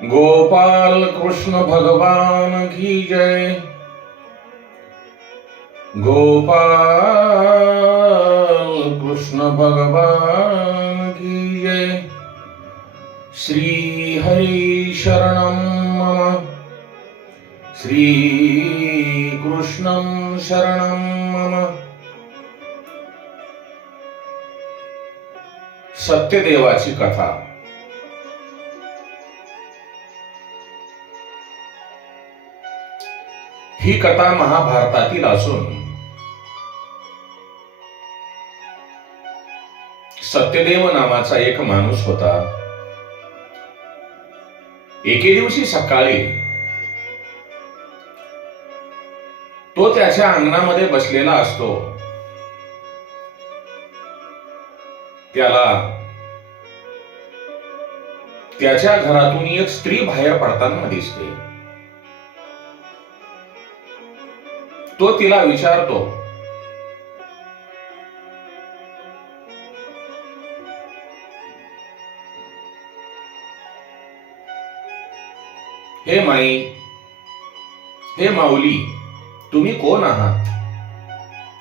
गोपाल कृष्ण भगवान की जय। गोपाल कृष्ण भगवान की जय। श्री हरि शरणं मम। श्री कृष्णं शरणं मम। सत्यदेवाची कथा। ही कथा महाभारतातील असून सत्यदेव नावाचा एक माणूस होता. एके दिवशी सकाळी तो त्याच्या अंगणामध्ये बसलेला असतो. त्याला त्याच्या घरातून एक स्त्री बाहेर पडताना दिसते. तो तिला विचारतो, हे माई, हे माऊली, तुम्ही कोण आहात?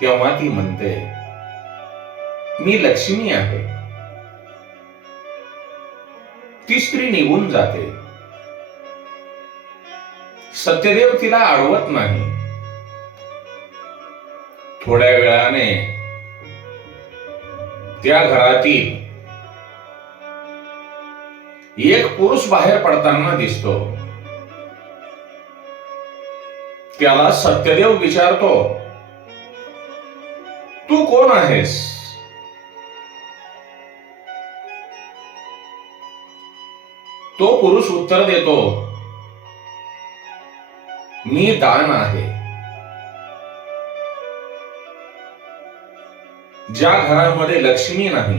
तेव्हा ती म्हणते, मी लक्ष्मी आहे. ती स्त्री निघून जाते. सत्यदेव तिला अडवत नाही. थोड्या वेळाने त्या घरातील एक पुरुष बाहेर पडताना दिसतो. त्याला सत्यदेव विचारतो, तू कोण आहेस? तो पुरुष उत्तर देतो, मी दान आहे. ज्या घरामध्ये लक्ष्मी नाही,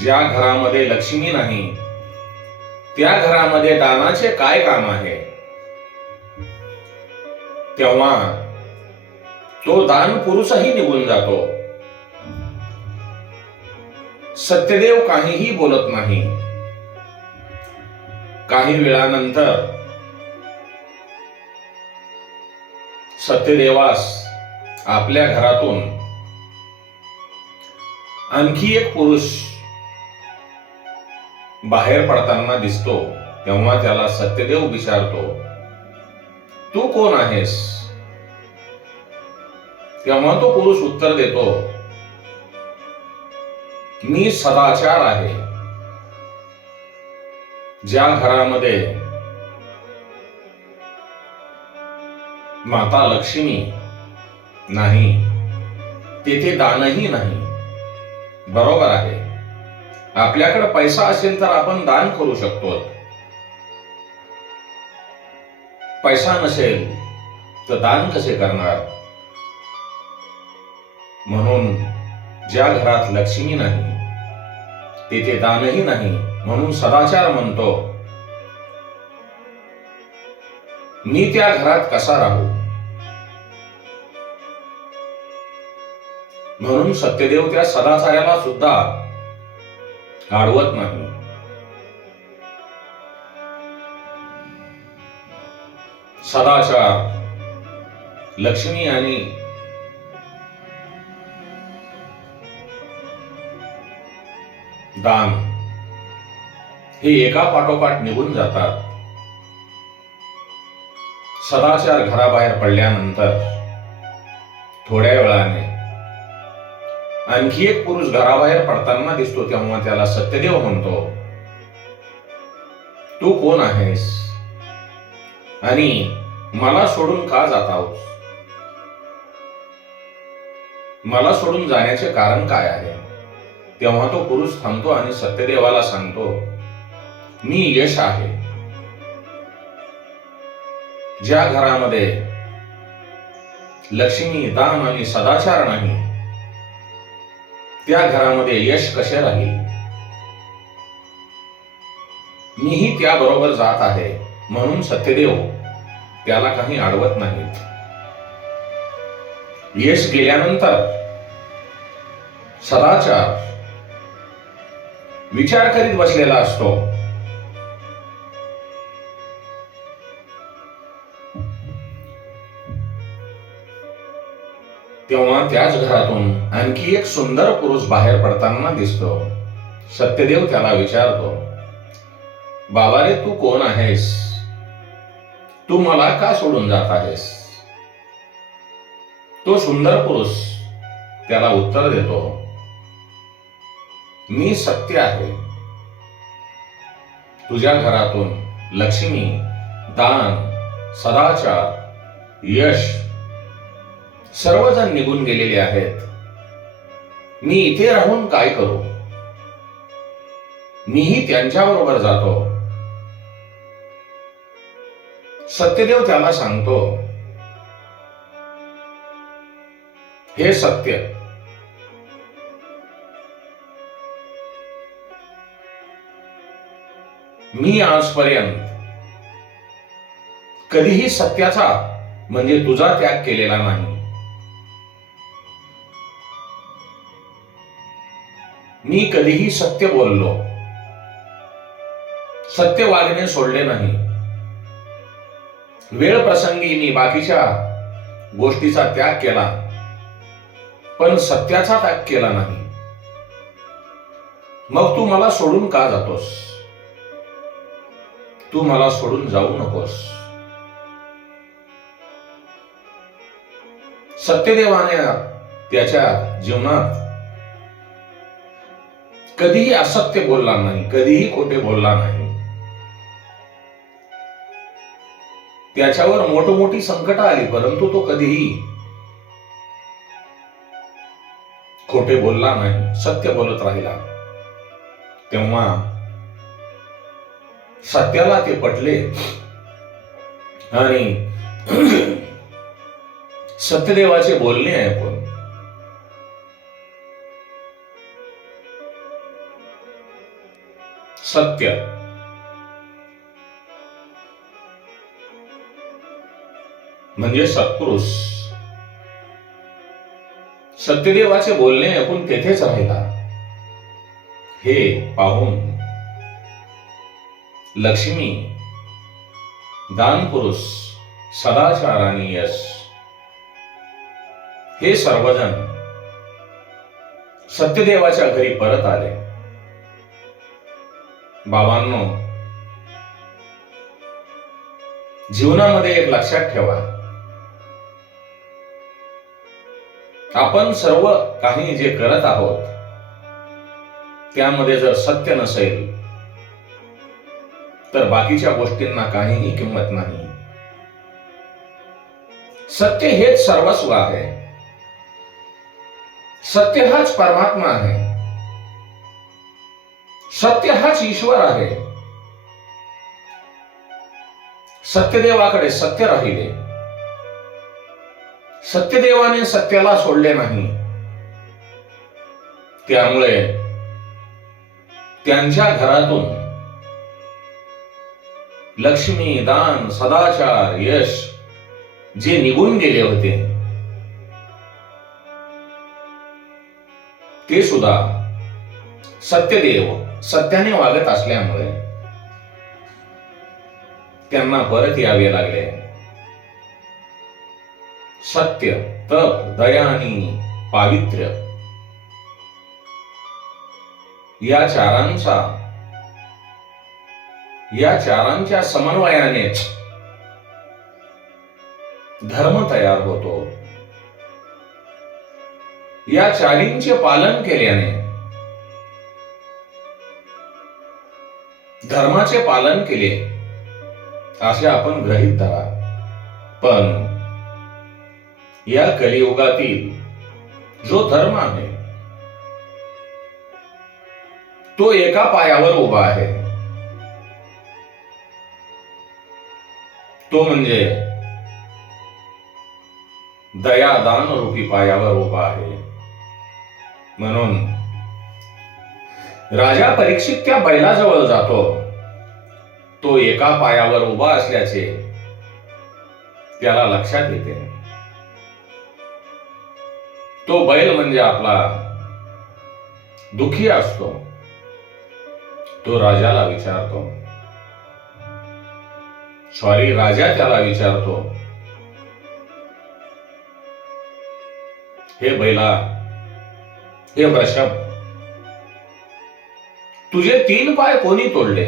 ज्या घरामध्ये लक्ष्मी नाही, त्या घरामध्ये दानाचे काय काम आहे? तेव्हा तो दान पुरुषही निघून जातो. सत्यदेव काहीही बोलत नाही. काही वेळानंतर सत्यदेवास आपल्या घरातून आणखी एक पुरुष बाहेर पडताना दिसतो. तेव्हा त्याला सत्यदेव विचारतो, तू कोण आहेस? तेव्हा तो पुरुष उत्तर देतो, मी सदाचार आहे. ज्या घरामध्ये माता लक्ष्मी नाही, तेथे दानही नाही. बरोबर आहे, आपल्याकडे पैसा असेल तर आपण दान करू शकतो. पैसा नसेल तर दान कसे करणार? म्हणून ज्या घरात लक्ष्मी नाही, तेथे दानही नाही. म्हणून सदाचार म्हणतो, मी त्या घरात कसा राहू? म्हणून सत्यदेव त्या सदाचार्याला सुद्धा अडवत नाही. सदाचार, लक्ष्मी आणि दान हे एका पाठोपाठ निघून जातात. सदाचार घराबाहेर पडल्यानंतर थोड्या वेळाने आणखी एक पुरुष घराबाहेर पडताना दिसतो. तेव्हा त्याला सत्यदेव म्हणतो, तू कोण आहेस आणि मला सोडून का जात आहोस? मला सोडून जाण्याचे कारण काय आहे? तेव्हा तो पुरुष थांबतो आणि सत्यदेवाला सांगतो, मी यश आहे. ज्या घरामध्ये लक्ष्मी, दान आणि सदाचार नाही, त्या घरामध्ये यश कसे राहील? मीही त्याबरोबर जात आहे. म्हणून सत्यदेव त्याला काही अडवत नाहीत. यश गेल्यानंतर सदाचार विचार करीत बसलेला असतो. तेव्हा त्याच घरातून आणखी एक सुंदर पुरुष बाहेर पडताना दिसतो. सत्यदेव त्याला विचारतो, बाबा रे, तू कोण आहेस? तू मला का सोडून जात आहेस? तो सुंदर पुरुष त्याला उत्तर देतो, मी सत्य आहे. तुझ्या घरातून लक्ष्मी, दान, सदाचार, यश सर्वजण निघून गेलेले आहेत. मी इथे राहून काय करू? मीही त्यांच्याबरोबर जातो. सत्यदेव त्याला सांगतो, हे सत्य, मी आजपर्यंत कधीही सत्याचा म्हणजे तुझा त्याग केलेला नाही. मी कधीही सत्य बोललो, सत्य वागणे सोडले नाही. वेळ प्रसंगी मी बाकीच्या गोष्टीचा त्याग केला, पण सत्याचा त्याग केला नाही. मग तू मला सोडून का जातोस? तू मला सोडून जाऊ नकोस. सत्यदेवाने त्याच्या जीवनात कधीही असत्य बोलला नाही, कधीही खोटे बोलला नाही. त्याच्यावर मोठमोठी संकट आली, परंतु तो कधीही खोटे बोलला नाही, सत्य बोलत राहिला. तेव्हा सत्याला ते पटले आणि सत्यदेवाचे बोलणे ऐकून सत्य म्हणजे सत्पुरुष सत्यदेवाचे बोलणे ऐकून तेथेच राहिला. हे पाहून लक्ष्मी, दानपुरुष, सदाचार आणि यश हे सर्वजण सत्यदेवाच्या घरी परत आले. बाबांनो, जीवनामध्ये एक लक्षात ठेवा, आपण सर्व काही जे करत आहोत त्यामध्ये जर सत्य नसेल तर बाकीच्या गोष्टींना काहीही किंमत नाही. सत्य हेच सर्वस्व आहे. सत्य हाच परमात्मा आहे. सत्य हाच ईश्वर आहे. सत्यदेवाकडे सत्य राहिले. सत्यदेवाने सत्याला सोडले नाही. त्यामुळे त्यांच्या घरातून लक्ष्मी, दान, सदाचार, यश जे निघून गेले होते ते सुद्धा सत्यदेव सत्याने वागत असल्यामुळे त्यांना परत यावे लागले. सत्य, तप, दया आणि पावित्र्य या चारांच्या समन्वयानेच धर्म तयार होतो. या चारींचे पालन केल्याने, धर्माचे पालन केले असे आपण गृहीत धरा. पण या कलियुगातील जो धर्म आहे तो एका पायावर उभा आहे. तो म्हणजे दयादान रूपी पायावर उभा आहे. म्हणून राजा परीक्षित त्या बैलाजवळ जातो. तो एका पायावर उभा असल्याचे त्याला लक्षात येते. तो बैल म्हणजे आपला दुखी असतो. तो राजाला विचारतो, राजा त्याला विचारतो, हे बैला, हे वृषभ, तुझे 3 पाय कोणी तोडले?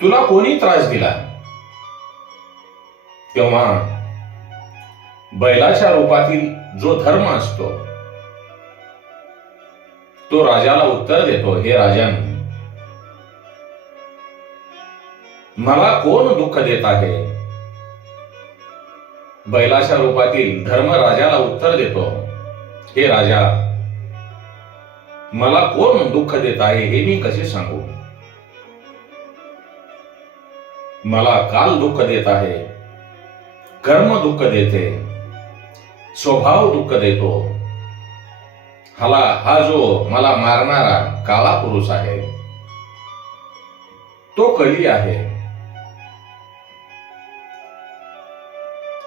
तुला कोणी त्रास दिला? तेव्हा बैलाच्या रूपातील जो धर्म असतो तो राजाला उत्तर देतो, हे राजन, मला कोण दुःख देत आहे? बैलाच्या रूपातील धर्म राजाला उत्तर देतो, हे राजा, मला कोण दुःख देत आहे हे मी कसे सांगू? मला काल दुःख देत आहे, कर्म दुःख देते, स्वभाव दुःख देतो. हा जो मला मारणारा काळा पुरुष आहे तो कली आहे,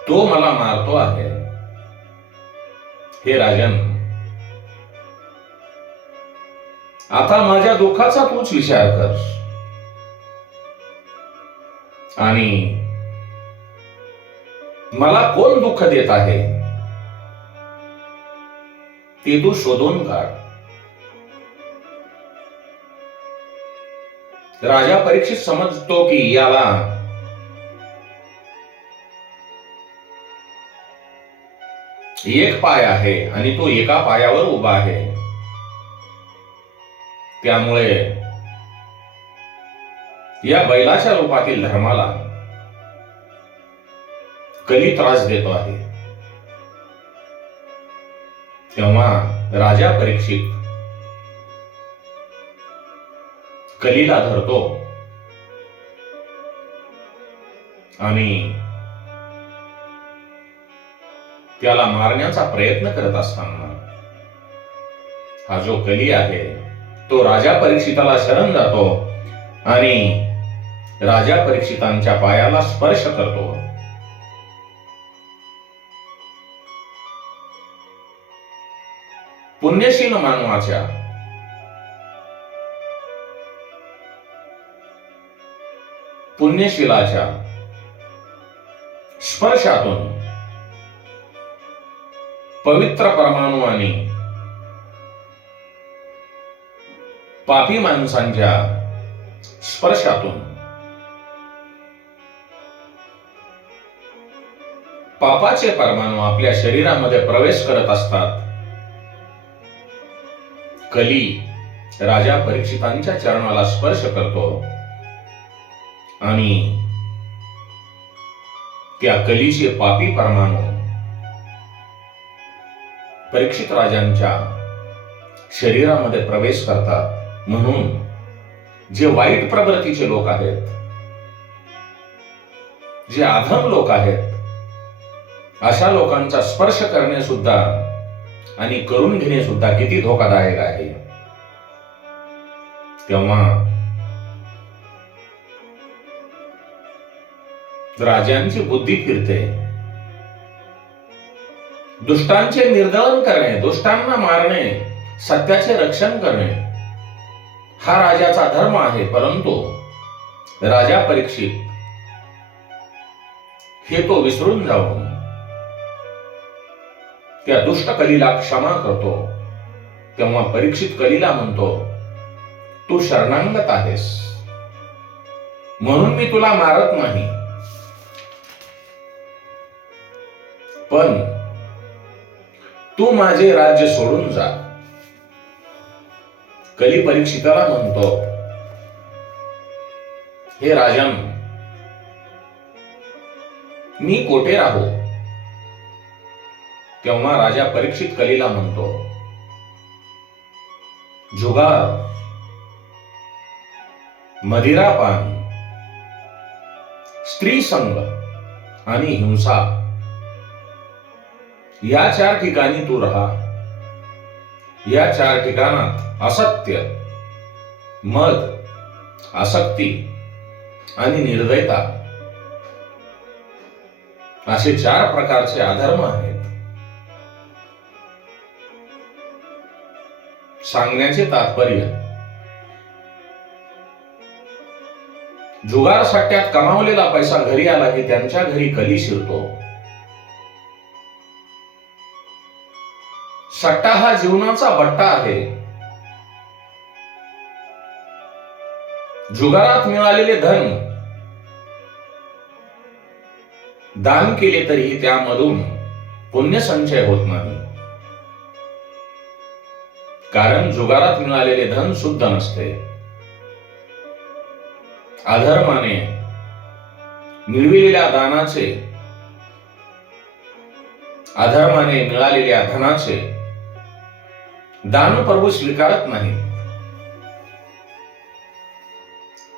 तो मला मारतो आहे. हे राजन, आता माझ्या दुःखाचा तूच विचार कर आणि मला कोण दुःख देत आहे ते तू शोधून काढ. राजा परीक्षित समजतो की याला एक पाय आहे आणि तो एका पायावर उभा आहे, त्यामुळे या बैलाच्या रूपातील धर्माला कली त्रास देतो आहे. तेव्हा राजा परीक्षित कलीला धरतो आणि त्याला मारण्याचा प्रयत्न करत असताना हा जो कली आहे तो राजा परीक्षिताला शरण जातो आणि राजा परीक्षितांच्या पायाला स्पर्श करतो. पुण्यशील मानवाच्या पुण्यशीलाच्या स्पर्शातून पवित्र परमाणू आणि पापी माणसांच्या स्पर्शातून पापाचे परमाणू आपल्या शरीरामध्ये प्रवेश करत असतात. कली राजा परीक्षितांच्या चरणाला स्पर्श करतो आणि त्या कलीचे पापी परमाणू परीक्षित राजांच्या शरीरामध्ये प्रवेश करतात. म्हणून जे वाईट प्रवृत्तीचे लोक आहेत, जे अधम लोक आहेत, अशा लोकांचा स्पर्श करणे सुद्धा आणि करून घेणे सुद्धा किती धोकादायक आहे. तेव्हा राजांची बुद्धी फिरते. दुष्टांचे निर्दलन करणे, दुष्टांना मारणे, सत्याचे रक्षण करणे हा राजाचा धर्म आहे. परंतु राजा परीक्षित हे तो विसरून जाऊन त्या दुष्ट कलीला क्षमा करतो. तेव्हा परीक्षित कलीला म्हणतो, तू शरणागत आहेस म्हणून मी तुला मारत नाही, पण तू माझे राज्य सोडून जा. कली परीक्षिताला म्हणतो, हे राजन, मी कोठे राहू? तेव्हा राजा परीक्षित कलीला म्हणतो, जुगार, मदिरापान, स्त्री संग आणि हिंसा या 4 ठिकाणी तू राहा. या 4 ठिकाणात असत्य, मद, आसक्ती आणि निर्दयता असे 4 प्रकारचे अधर्म आहेत. सांगण्याचे तात्पर्य जुगार सट्ट्यात कमावलेला पैसा घरी आला की त्यांच्या घरी कली शिरतो. सट्टा हा जीवनाचा बट्टा आहे. जुगारात मिळालेले धन दान केले तरीही त्यामधून पुण्य संचय होत नाही. कारण जुगारात मिळालेले धन शुद्ध नसते. अधर्माने मिळविलेल्या दानाचे, अधर्माने मिळालेल्या धनाचे दान प्रभू स्वीकारत नाही.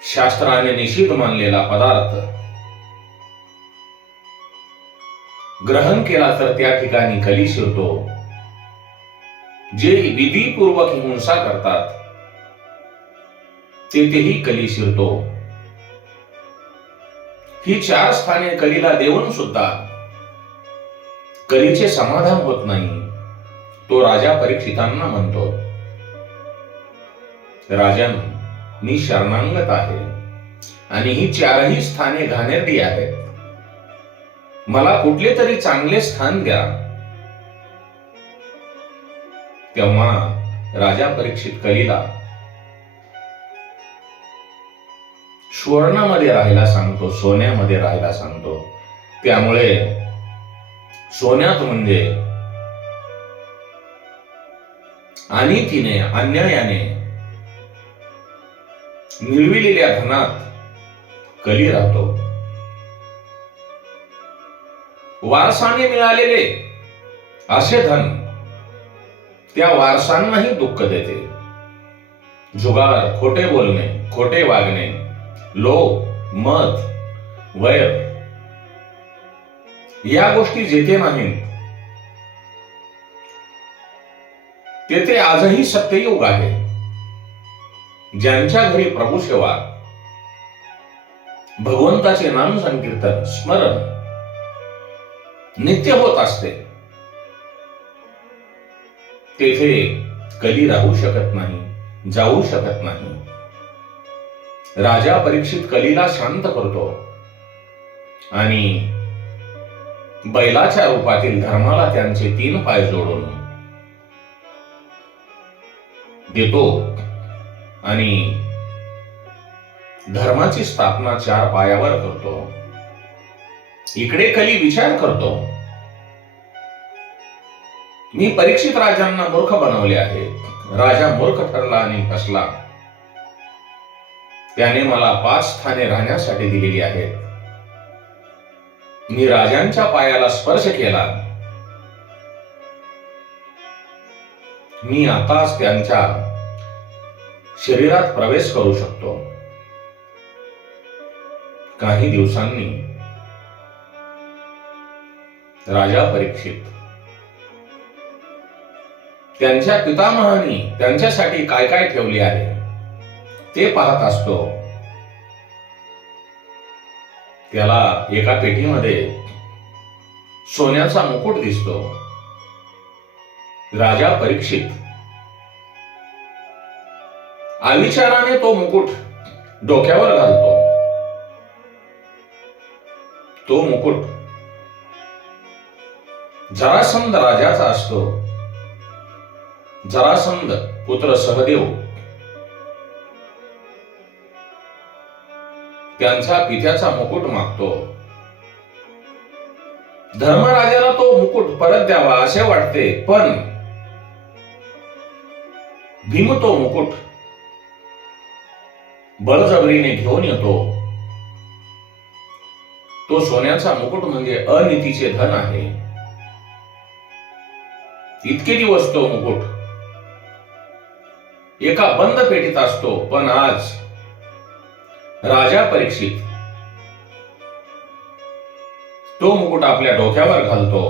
शास्त्राने निषिद्ध मानलेला पदार्थ ग्रहण केला तर त्या ठिकाणी कली शिरतो. जे विधीपूर्वक हिंसा करतात तेथेही कली शिरतो. ही 4 स्थाने कलीला देऊन सुद्धा कलीचे समाधान होत नाही. तो राजा परीक्षितांना म्हणतो, राजन, मी शरणागत आहे आणि ही 4ही स्थाने घाणेरडी आहेत. मला कुठले तरी चांगले स्थान द्या. तेव्हा राजा परीक्षित कलीला सुवर्णामध्ये राहायला सांगतो, सोन्यामध्ये राहायला सांगतो. त्यामुळे सोन्यात म्हणजे अनितीने, अन्यायाने मिळविलेल्या धनात कली राहतो. वारसाने मिळालेले असे धन त्या वारसांनाही दुःख देते. जुगार, खोटे बोलणे, खोटे वागणे, लोभ, मद, वैर या गोष्टी जेथे नाहीत तेथे आजही सत्ययुग आहे. ज्यांच्या घरी प्रभू सेवा, भगवंताचे नाम संकीर्तन, स्मरण नित्य होत असते, तेथे कली राहू शकत नाही, जाऊ शकत नाही. राजा परीक्षित कलीला शांत करतो आणि बैलाच्या रूपातील धर्माला त्यांचे 3 पाय जोडून देतो आणि धर्माची स्थापना 4 पायावर करतो. इकडे कली विचार करतो, मी परीक्षित राजांना मूर्ख बनवले आहे. राजा मूर्ख ठरला आणि फसला. त्याने मला 5 स्थाने राहण्यासाठी दिलेली आहेत. मी राजांच्या पायाला स्पर्श केला. मी आताच त्यांच्या शरीरात प्रवेश करू शकतो. काही दिवसांनी राजा परीक्षित त्यांच्या पितामहांनी त्यांच्यासाठी काय काय ठेवले आहे ते पाहत असतो. त्याला एका पेटीमध्ये सोन्याचा मुकुट दिसतो. राजा परीक्षित अविचाराने तो मुकुट डोक्यावर घालतो. तो मुकुट जरासंध राजाचा असतो. जरासंध पुत्र सहदेव त्यांचा पित्याचा मुकुट मागतो. धर्मराजाला तो मुकुट परत द्यावा असे वाटते, पण भीम तो मुकुट बळजबरीने घेऊन येतो. तो सोन्याचा मुकुट म्हणजे अनितीचे धन आहे. इतके दिवस तो मुकुट एका बंद पेटीत असतो, पण आज राजा परीक्षित तो मुकुट आपल्या डोक्यावर घालतो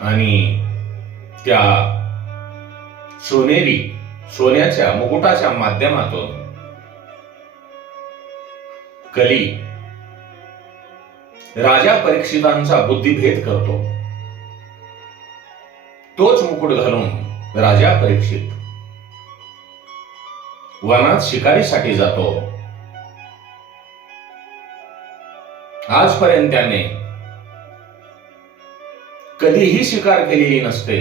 आणि त्या सोन्याच्या मुकुटाच्या माध्यमातून कली राजा परीक्षितांचा बुद्धिभेद करतो. तोच मुकुट घालून राजा परीक्षित वनात शिकारीसाठी जातो. आजपर्यंत त्याने कधीही शिकार केलेली नसते,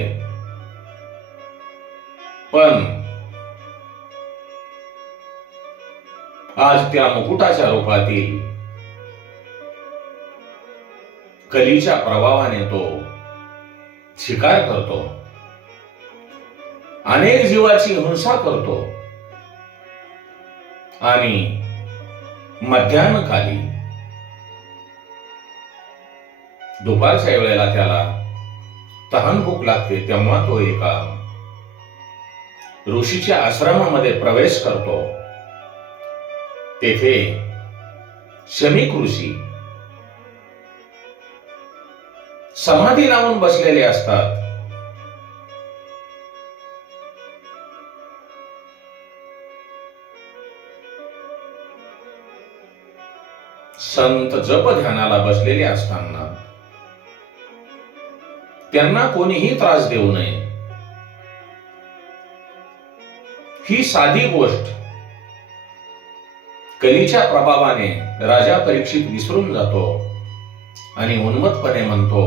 पण आज त्या मुकुटाच्या रूपातील कलीच्या प्रभावाने तो शिकार करतो, अनेक जीवाची हिंसा करतो आणि मध्यान्हकाली दुपारच्या वेळेला त्याला तहान भूक लागते, तेव्हा तो एका ऋषीच्या आश्रमामध्ये प्रवेश करतो. तेथे शमीक ऋषी समाधी लावून बसलेले असतात. संत जप ध्यानाला बसलेले असताना त्यांना कोणीही त्रास देऊ नये, ही साधी गोष्ट कलीच्या प्रभावाने राजा परीक्षित विसरून जातो आणि उन्मत्तपणे म्हणतो,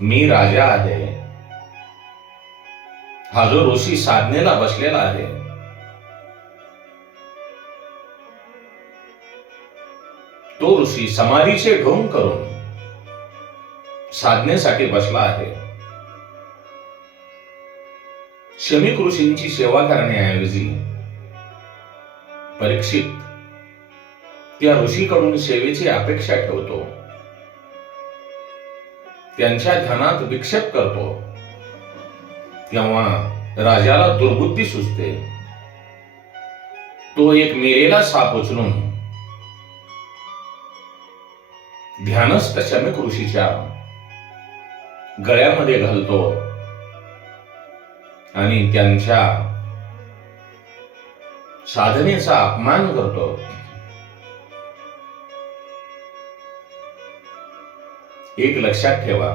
मी राजा आहे. हा जो ऋषी साधनेला बसलेला आहे, तो ऋषी समाधीचे ढोंग करून साधनेसाठी बसला आहे. शमीक ऋषींची सेवा करण्याऐवजी परीक्षित त्या ऋषीकडून सेवेची अपेक्षा ठेवतो, त्यांच्या ध्यानात विक्षेप करतो. तेव्हा राजाला दुर्बुद्धी सुचते. तो एक मेलेला साप उचलून ध्यानस्थ शमीक ऋषीच्या गळ्यामध्ये घालतो आणि त्यांच्या साधनेचा अपमान करतो. एक लक्षात ठेवा,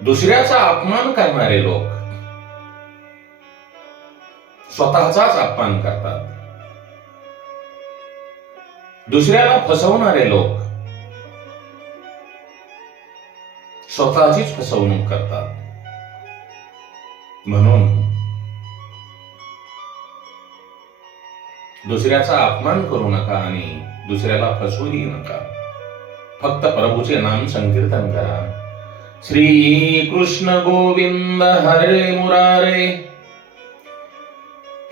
दुसऱ्याचा अपमान करणारे लोक स्वतःचाच अपमान करतात. दुसऱ्याला फसवणारे लोक स्वतःचीच फसवणूक करतात. म्हणून दुसऱ्याचा अपमान करू नका आणि दुसऱ्याला फसवूही नका. फक्त प्रभूचे नाम संकीर्तन करा. श्री कृष्ण गोविंद हरे मुरारे,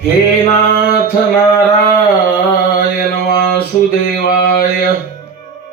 हे नाथ नारायण वासुदेवाय.